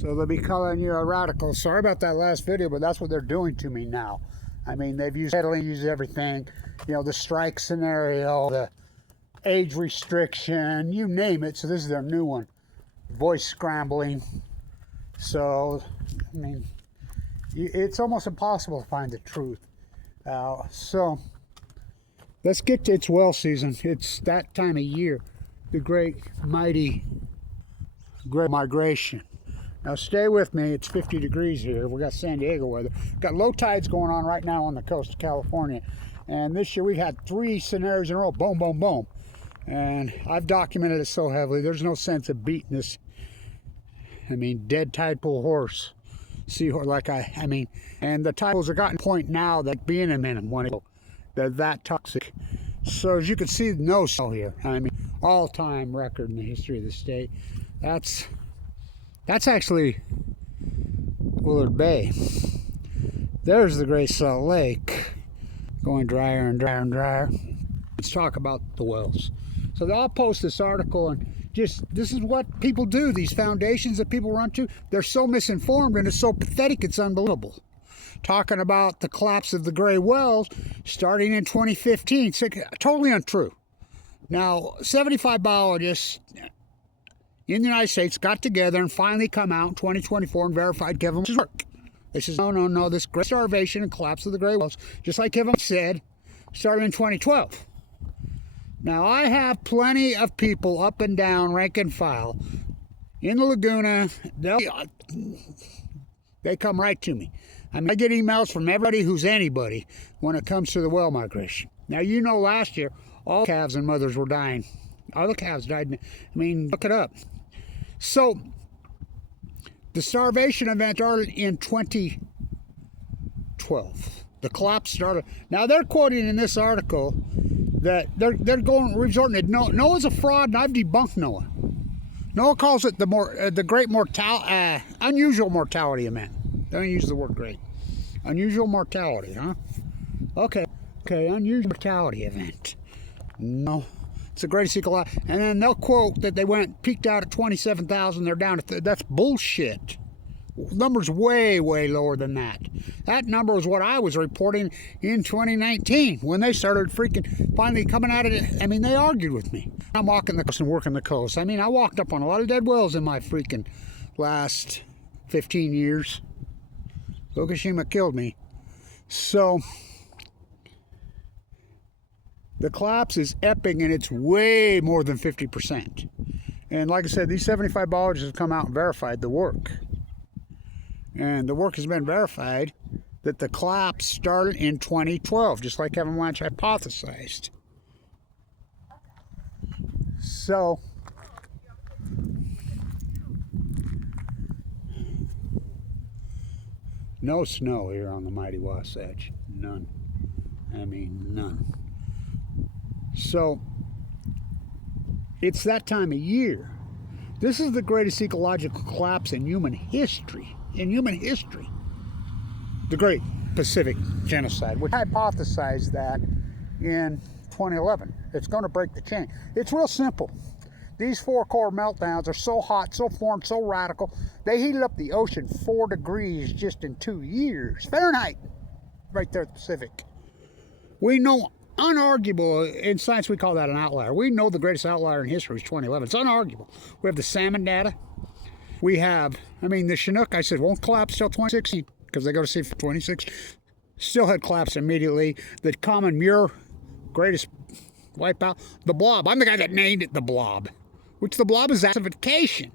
So they'll be calling you a radical. Sorry about that last video, but that's what they're doing to me now. I mean, they've used everything. You know, the strike scenario, the age restriction, you name it. So this is their new one. Voice scrambling. So, I mean, it's almost impossible to find the truth. So, let's get to its well season. It's that time of year. The great, mighty, great migration. Now stay with me, it's 50 degrees here. We got San Diego weather. Got low tides going on right now on the coast of California. And this year we had 3 scenarios in a row, boom, boom, boom. And I've documented it so heavily, there's no sense of beating this. I mean, dead tide pool horse. Seahorse, like I mean, and the tide pools are gotten to the point now that being in them when they're that toxic. So as you can see, no snow here. I mean, all-time record in the history of the state. That's actually Willard Bay. There's the Great Salt Lake, going drier and drier and drier. Let's talk about the wells. So I'll post this article, and just this is what people do. These foundations that people run to, they're so misinformed and it's so pathetic, it's unbelievable. Talking about the collapse of the gray wells starting in 2015. Totally untrue. Now, 75 biologists in the United States got together and finally come out in 2024 and verified Kevin's work. They said, no, this great starvation and collapse of the gray wells, just like Kevin said, started in 2012. Now, I have plenty of people up and down, rank and file, in the Laguna. They come right to me. I mean, I get emails from everybody who's anybody when it comes to the well migration. Now, you know, last year, all calves and mothers were dying. All the calves died. I mean, look it up. So, the starvation event started in 2012. The collapse started. Now, they're quoting in this article that they're resorting to NOAA's a fraud, and I've debunked NOAA. NOAA calls it the great unusual mortality event. Don't use the word great. Unusual mortality, huh? Okay, unusual mortality event. No. It's the greatest ecological. And then they'll quote that they peaked out at 27,000. They're down at that's bullshit. Numbers way, way lower than that. That number was what I was reporting in 2019 when they started finally coming out of it. I mean, they argued with me. I'm walking the coast and working the coast. I mean, I walked up on a lot of dead wells in my last 15 years. FUKUSHIMA killed me. So the collapse is epic, and it's way more than 50%. And like I said, these 75 biologists have come out and verified the work. And the work has been verified that the collapse started in 2012, just like Kevin Blanch hypothesized. So, no snow here on the mighty Wasatch. None. I mean, none. So, it's that time of year. This is the greatest ecological collapse in human history. The Great Pacific Genocide, which hypothesized that in 2011. It's going to break the chain. It's real simple. These 4 core meltdowns are so hot, so foreign, so radical, they heated up the ocean 4 degrees just in 2 years. Fahrenheit, right there at the Pacific. We know, unarguable, in science we call that an outlier. We know the greatest outlier in history is 2011. It's unarguable. We have the salmon data. We have, the Chinook, I said, won't collapse till 2016 because they go to sea for 26. Still had collapsed immediately. The common Muir, greatest wipeout. The blob, I'm the guy that named it the blob, which the blob is acidification.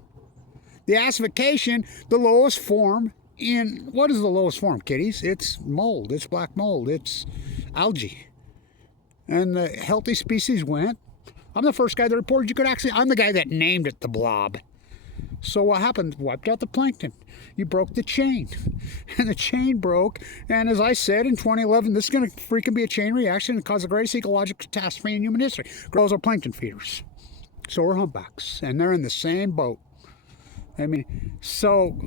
The acidification, the lowest form in, what is the lowest form, kiddies? It's mold, it's black mold, it's algae. And the healthy species went. I'm the first guy that reported you could actually, I'm the guy that named it the blob. So what happened? Wiped out the plankton. You broke the chain. And the chain broke. And as I said in 2011, this is going to freaking be a chain reaction and cause the greatest ecological catastrophe in human history. Girls are plankton feeders. So are humpbacks. And they're in the same boat. So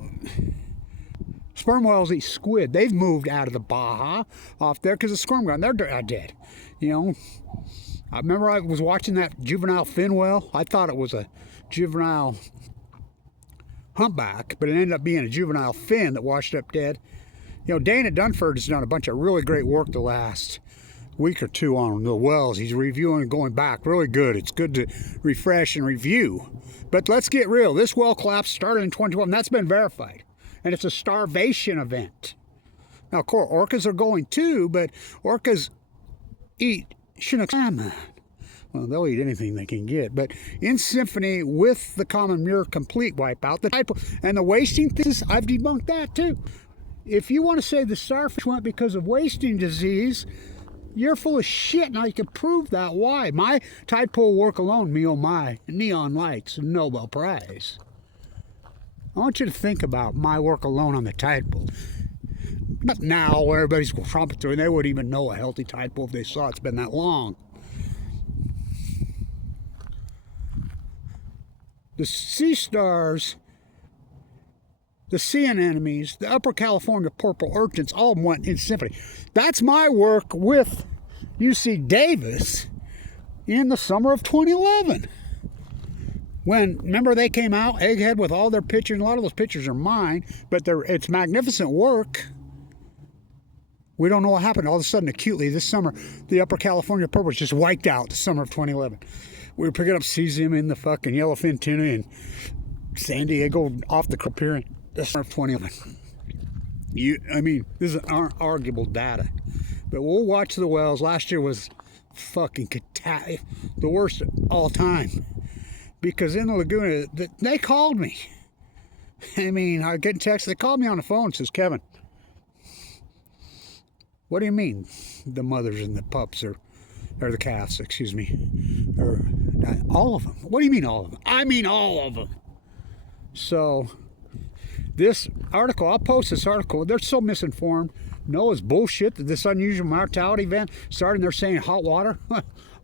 sperm whales eat squid. They've moved out of the Baja off there because of sperm ground. They're dead. I remember I was watching that juvenile fin whale. I thought it was a juvenile humpback, but it ended up being a juvenile fin that washed up dead. You know, Dana Dunford has done a bunch of really great work the last week or two on the wells. He's reviewing and going back. Really good. It's good to refresh and review. But let's get real. This well collapse started in 2012, and that's been verified. And it's a starvation event. Now, of course, orcas are going too, but orcas eat Chinook salmon. Well, they'll eat anything they can get. But in symphony with the common mure complete wipeout, the type of, and the wasting things, I've debunked that too. If you want to say the starfish went because of wasting disease, you're full of shit. Now you can prove that. Why? My tide pool work alone, me oh my, neon lights, Nobel Prize. I want you to think about my work alone on the tide pool. Not now where everybody's tromping through and they wouldn't even know a healthy tide pool if they saw it's been that long. The sea stars, the sea anemones, the Upper California purple urchins, all of them went in symphony. That's my work with UC Davis in the summer of 2011. When, remember they came out, Egghead, with all their pictures, and a lot of those pictures are mine, but it's magnificent work. We don't know what happened. All of a sudden, acutely, this summer, the Upper California purple was just wiped out the summer of 2011. We were picking up cesium in the fucking yellowfin tuna in San Diego off the Pier in the summer of 2011. I mean, this is unarguable data. But we'll watch the wells. Last year was fucking the worst of all time. Because in the Laguna, they called me. I mean, I get texts. They called me on the phone and says, Kevin, what do you mean the mothers and the pups or the calves, excuse me, or all of them? What do you mean all of them? I mean all of them. So this article, I'll post this article. They're so misinformed. NOAA's bullshit that this unusual mortality event started. They're saying hot water.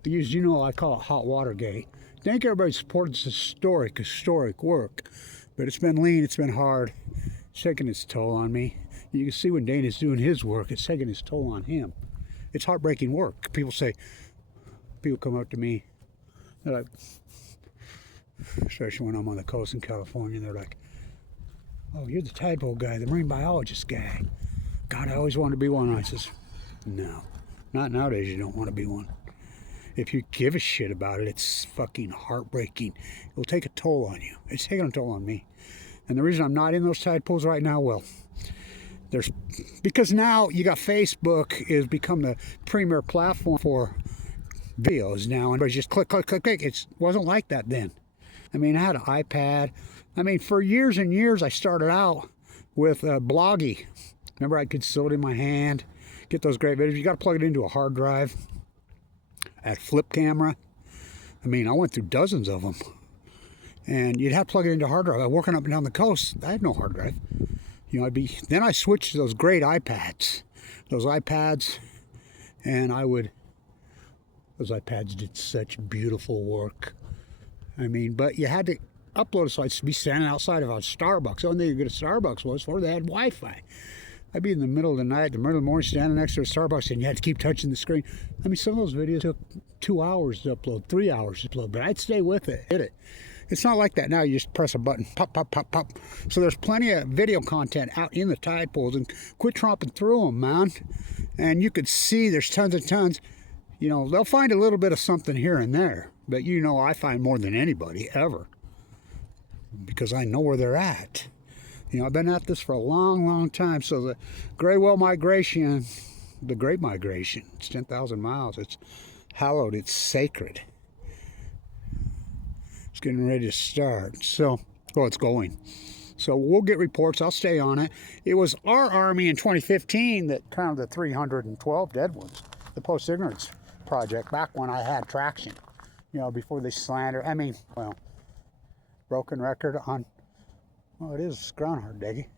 You know, I call it hot water gate. Thank everybody supports this historic work. But it's been lean, it's been hard. It's taking its toll on me. You can see when Dana's doing his work, it's taking its toll on him. It's heartbreaking work. People come up to me, they're like, especially when I'm on the coast in California, they're like, oh, you're the tide pool guy, the marine biologist guy. God, I always wanted to be one. And I says, no, not nowadays. You don't want to be one. If you give a shit about it, it's fucking heartbreaking. It'll take a toll on you. It's taking a toll on me. And the reason I'm not in those tide pools right now, well, because now you got Facebook is become the premier platform for videos now, and everybody's just click. It wasn't like that then. I mean, I had an iPad. I mean, for years and years, I started out with Bloggy. Remember, I could sew it in my hand, get those great videos. You got to plug it into a hard drive. I had flip camera. I mean, I went through dozens of them. And you'd have to plug it into a hard drive. I was working up and down the coast. I had no hard drive. You know, then I switched to those great iPads. Those iPads, and those iPads did such beautiful work. I mean, but you had to upload it, so I'd be standing outside of a Starbucks. The only thing you could get a Starbucks was for they had Wi-Fi. I'd be in the middle of the night, the middle of the morning, standing next to a Starbucks, and you had to keep touching the screen. I mean, some of those videos took 2 hours to upload, 3 hours to upload, but I'd stay with it, hit it. It's not like that now. You just press a button, pop, pop, pop, pop. So there's plenty of video content out in the tide pools, and quit tromping through them, man. And you could see there's tons and tons. You know, they'll find a little bit of something here and there, but you know I find more than anybody ever because I know where they're at. You know, I've been at this for a long, long time. So the gray whale migration, the great migration, it's 10,000 miles. It's hallowed. It's sacred. It's getting ready to start. So, well, it's going. So we'll get reports. I'll stay on it. It was our Army in 2015 that counted the 312 dead ones. The Post-Ignorance Project, back when I had traction. You know, before they slander. I mean, well, broken record on... Well, it is Groundhog Day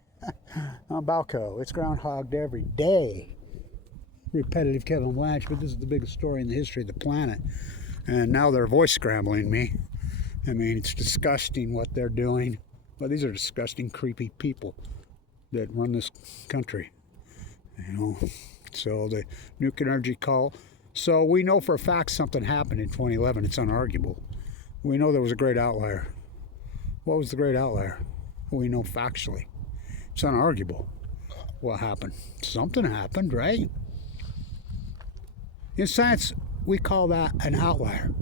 on Balco. It's groundhogged every day. Repetitive Kevin Blanche, but this is the biggest story in the history of the planet. And now they're voice scrambling me. I mean, it's disgusting what they're doing. Well, these are disgusting, creepy people that run this country. You know, so the nuclear energy call. So we know for a fact something happened in 2011. It's unarguable. We know there was a great outlier. What was the great outlier? We know factually. It's unarguable. What happened? Something happened, right? In science, we call that an outlier.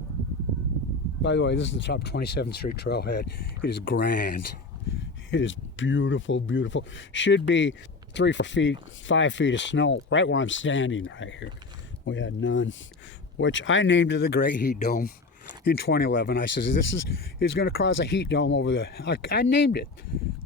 By the way, this is the top 27th Street trailhead. It is grand. It is beautiful, beautiful. Should be 3 feet, 5 feet of snow right where I'm standing right here. We had none, which I named it the Great Heat Dome in 2011. I said, this is going to cause a heat dome over the, I named it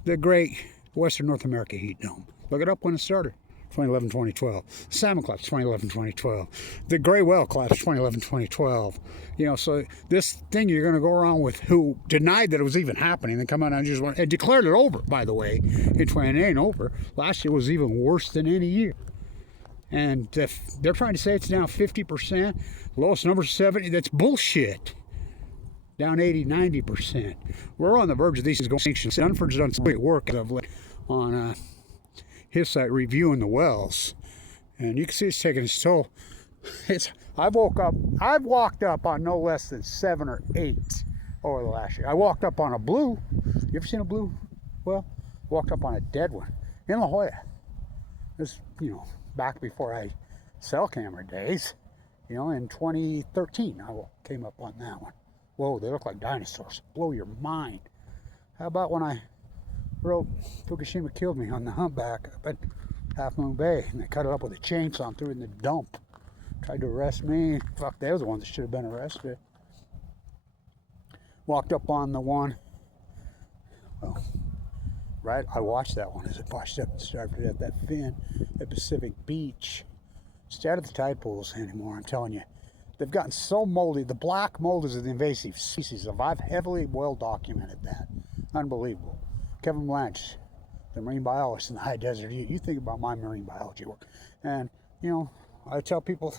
the Great Western North America Heat Dome. Look it up when it started. 2011, 2012. Salmon collapse, 2011, 2012. The gray whale collapse, 2011, 2012. You know, so this thing you're going to go around with who denied that it was even happening, then come out and just went and declared it over, by the way. It ain't over. Last year was even worse than any year. And they're trying to say it's down 50%. Lowest number 70. That's bullshit. Down 80, 90%. We're on the verge of these going sanctions. Dunford's done some great work as of late on his site reviewing the wells, and you can see it's taking its toll. I've walked up on no less than 7 or 8 over the last year. I walked up on a blue. You ever seen a blue well? Walked up on a dead one in La Jolla. This, you know, back before I cell camera days. You know, in 2013, I came up on that one. Whoa, they look like dinosaurs. Blow your mind. How about when I wrote Fukushima killed me on the humpback up at Half Moon Bay, and they cut it up with a chainsaw and threw it in the dump. Tried to arrest me. Fuck, they were the ones that should have been arrested. Walked up on the one. Well, right, I watched that one as it washed up and started at that fin at Pacific Beach. Stay out of the tide pools anymore, I'm telling you. They've gotten so moldy. The black mold is an invasive species. I've heavily well documented that. Unbelievable. Kevin Blanch, the marine biologist in the high desert. You think about my marine biology work. And, you know, I tell people,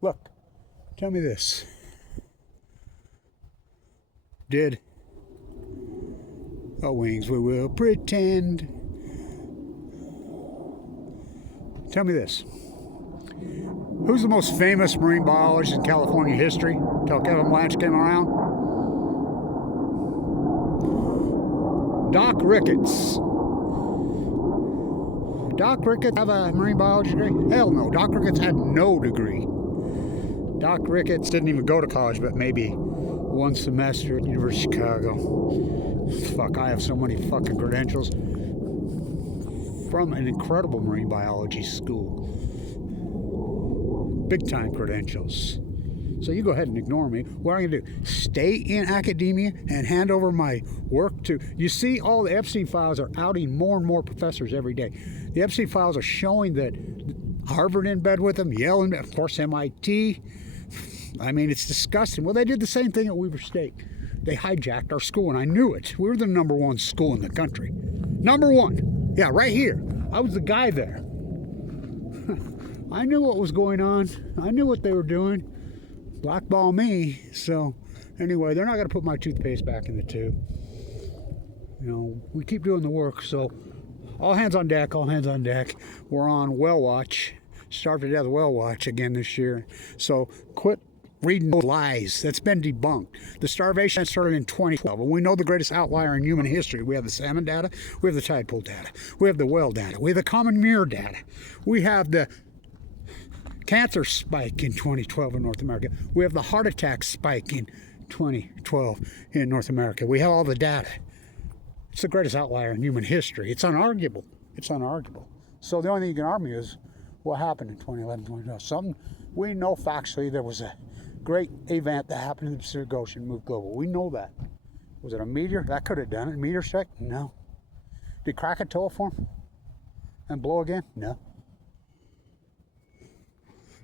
look, tell me this. Did wings we will pretend. Tell me this. Who's the most famous marine biologist in California history until Kevin Blanch came around? Doc Ricketts. Doc Ricketts have a marine biology degree? Hell no. Doc Ricketts had no degree. Doc Ricketts didn't even go to college, but maybe one semester at the University of Chicago. Fuck, I have so many fucking credentials from an incredible marine biology school. Big time credentials. So you go ahead and ignore me. What am I going to do? Stay in academia and hand over my work to... You see, all the Epstein files are outing more and more professors every day. The Epstein files are showing that Harvard in bed with them, Yale in bed, of course MIT. I mean, it's disgusting. Well, they did the same thing at Weaver State. They hijacked our school, and I knew it. We were the #1 school in the country. #1. Yeah, right here. I was the guy there. I knew what was going on. I knew what they were doing. Blackball me. So anyway, they're not going to put my toothpaste back in the tube. You know, we keep doing the work. So all hands on deck, all hands on deck. We're on whale watch. Starved to death whale watch again this year. So quit reading lies. That's been debunked. The starvation started in 2012, and we know the greatest outlier in human history. We have the salmon data, we have the tide pool data, we have the whale data, we have the common mirror data, we have the cancer spike in 2012 in North America, we have the heart attack spike in 2012 in North America. We have all the data. It's the greatest outlier in human history. It's unarguable. It's unarguable. So the only thing you can argue is what happened in 2011, 2012. Something we know factually. There was a great event that happened in the Pacific Ocean, moved global. We know that. Was it a meteor? That could have done it. Meteor strike? No. Did Krakatoa form and blow again? No.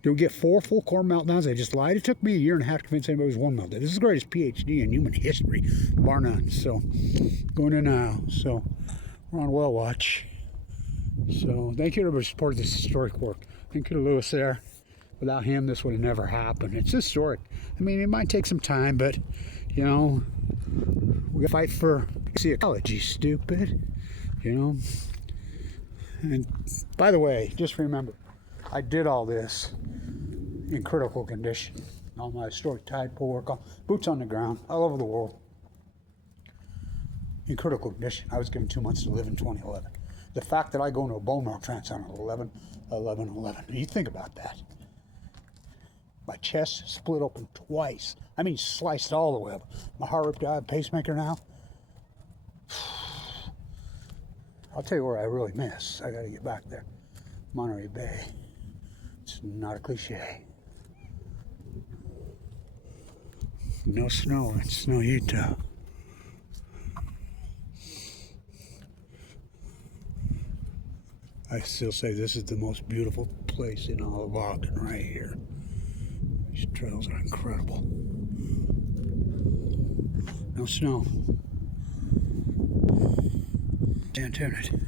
Did we get 4 full core meltdowns? I just lied. It took me a year and a half to convince anybody it was 1 meltdown. This is the greatest PhD in human history, bar none. So, going in now. So, we're on whale watch. So, thank you to everybody who supported this historic work. Thank you to Lewis there. Without him, this would have never happened. It's historic. I mean, it might take some time, but, you know, we fight for ecology, stupid. You know? And, by the way, just remember, I did all this in critical condition. All my historic tide pool work, boots on the ground, all over the world. in critical condition. I was given 2 months to live in 2011. The fact that I go into a bone marrow transplant on 11/11/11. You think about that. My chest split open twice. I mean, sliced all the way up. My heart ripped out. Pacemaker now. I'll tell you where I really miss. I got to get back there. Monterey Bay. It's not a cliche. No snow. It's snow Utah. I still say this is the most beautiful place in all of Oregon right here. These trails are incredible. No snow. Damn tempted.